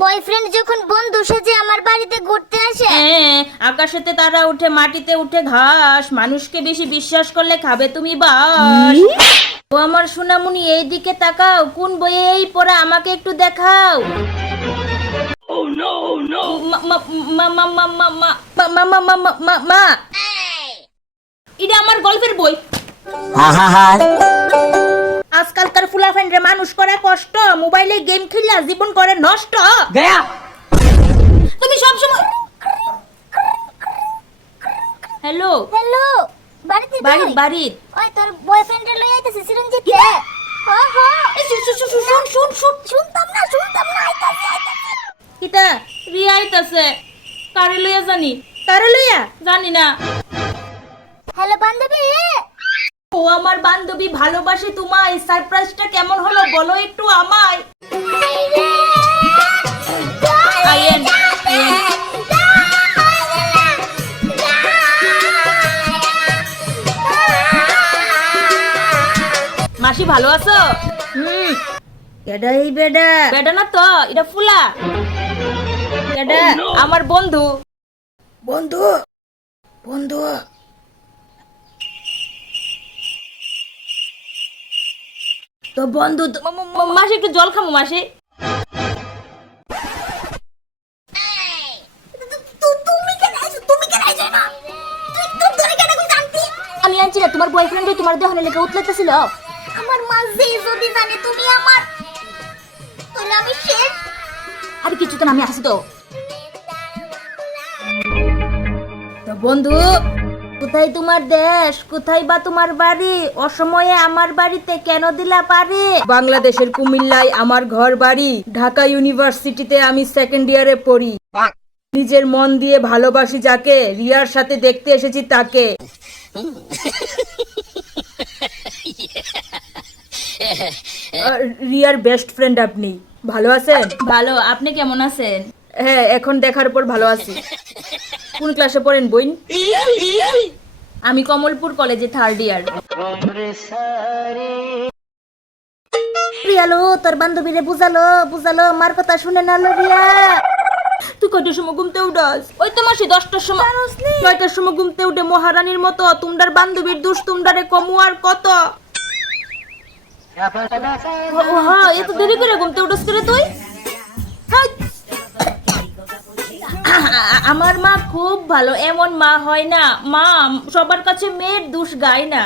Boyfriend যখন বন্ধু সেজে আমার বাড়িতে ঘুরতে আসে হ্যাঁ আকাশেতে তারা উঠে মাটিতে উঠে ঘাস মানুষকে বেশি বিশ্বাস করলে খাবে তুমি বাস ও আমার সোনামুনি এই দিকে তাকাও কোন বইয়ে এই পড়া আমাকে একটু দেখাও মা এটা আমার গল্পের বই আহা হা আজকালকার ফুলাফ্যান্ডে মানুষ করে কষ্ট মোবাইলে গেম খেললা জীবন করে নষ্ট। गया তুমি সবসময় হ্যালো হ্যালো বাড়িতে বাড়ির তুই? বাড়ির ওই তোর বয়ফ্রেন্ডের লই আইতাছে চিরঞ্জিত। কে এই শুন শুন শুন শুন শুন শুন। শুনতাম না শুনতাম না আইতাছে আইতাছে। কিতা? রিয়া আইতাছে। কারে লইয়া জানি? কারে লইয়া? জানি না। হ্যালো বান্ধবী। ও আমার বান্ধবী ভালোবাসে তোমায়। সারপ্রাইজটা কেমন হলো বলো একটু আমায়। মাসি ভালো আছো? হুম। কেডা এই বেডা। বেডা না তো এটা ফুলা। কেডা আমার বন্ধু। বন্ধু? বন্ধু? তো বন্ধু মাসে একটু জল খামো মাসে। আমি আনছি না তোমার বয়ফ্রেন্ডই তোমার দেহনে লেখা উতলাতেছিল আমার মা যে যদি জানে তুমি আমার তাহলে আমি শেষ আর কিছু তো আমি আসি তো বন্ধু কোথায় তোমার দেশ? কোথায় বা তোমার বাড়ি? অসময়ে আমার বাড়িতে কেন দিলা পারে? বাংলাদেশের কুমিল্লায় আমার ঘর বাড়ি। ঢাকা ইউনিভার্সিটিতে আমি সেকেন্ড ইয়ারে পড়ি। নিজের মন দিয়ে ভালোবাসি যাকে রিয়ার সাথে দেখতে এসেছি তাকে। রিয়ার বেস্ট ফ্রেন্ড আপনি। ভালো আছেন? ভালো আপনি কেমন আছেন? হ্যাঁ এখন দেখার পর ভালো আছি। কোন ক্লাসে পড়েন বইন? আমি কমলপুর কলেজে থার্ড ইয়ার রিয়ালো তোর বান্ধবীরে বুঝালো বুঝালো আমার কথা শুনে না লো রিয়া। তুই কয়টার সময় ঘুমতে উঠাস? ওই তো মাসি দশটার সময়। নয়টার সময় ঘুমতে উঠে মহারানীর মতো তোমরার বান্ধবীর দুষ তোমরারে কমু আর কত? হ্যাঁ এত দেরি করে ঘুমতে উঠস করে তুই? আমার মা খুব ভালো এমন মা হয় না। মা সবার কাছে মেয়ের দোষ গায় না।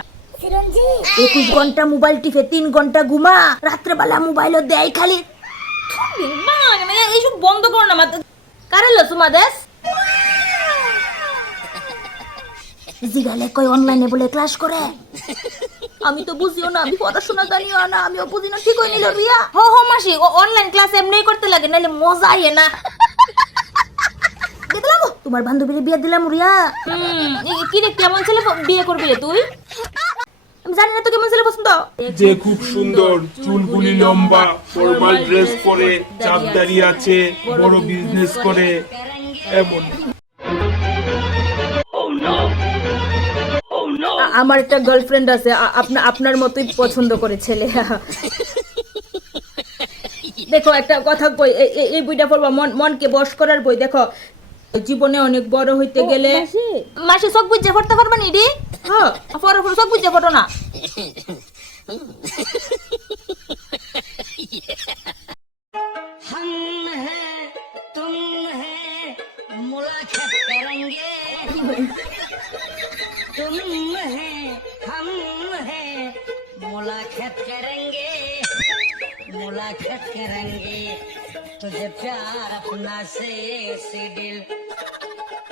একুশ ঘণ্টা মোবাইল টিপে তিন ঘণ্টা ঘুমা রাত্রেবেলা মোবাইলও দেয় খালি। মানে এইসব বন্ধ করো না কারে লো সুমা দেশ? জিগালে কই অনলাইনে বলে ক্লাস করে। আমি তো বুঝিও না আমি পড়াশোনা জানিও না আমিও বুঝি না ঠিক হয়ে নিল রিয়া। হো হো মাসি অনলাইন ক্লাস এমনিই করতে লাগে নাহলে মজা আইয়ে না। তোমার বান্ধবীর বিয়ে দিলাম রিয়া। কি রে কেমন ছেলে বিয়ে করবি তুই? আমি জানি না তো কেমন ছেলে পছন্দ। যে খুব সুন্দর চুলগুলি লম্বা ফর্মাল ড্রেস পরে চাপদারি আছে বড় বিজনেস করে এমন। আমার একটা গার্লফ্রেন্ড আছে আ- আপনা আপনার মতোই পছন্দ করে ছেলে। দেখো একটা কথা এ- এই বইটা পড়বা মন মনকে বশ করার বই দেখো। জীবনে অনেক বড় হইতে গেলে মাসি। সব বুঝে পড়তে পারবা নি রে? হ্যাঁ। পরে পরে সব বুঝে ফটো না। मुलाकात करेंगे मुलाकात করেন तुझे प्यार अपना से सी दिल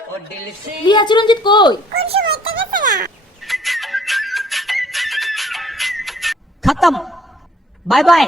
और दिल से রিয়া চিরঞ্জিত কই কোন সময় থেকে ফেরা खत्म बाय बाय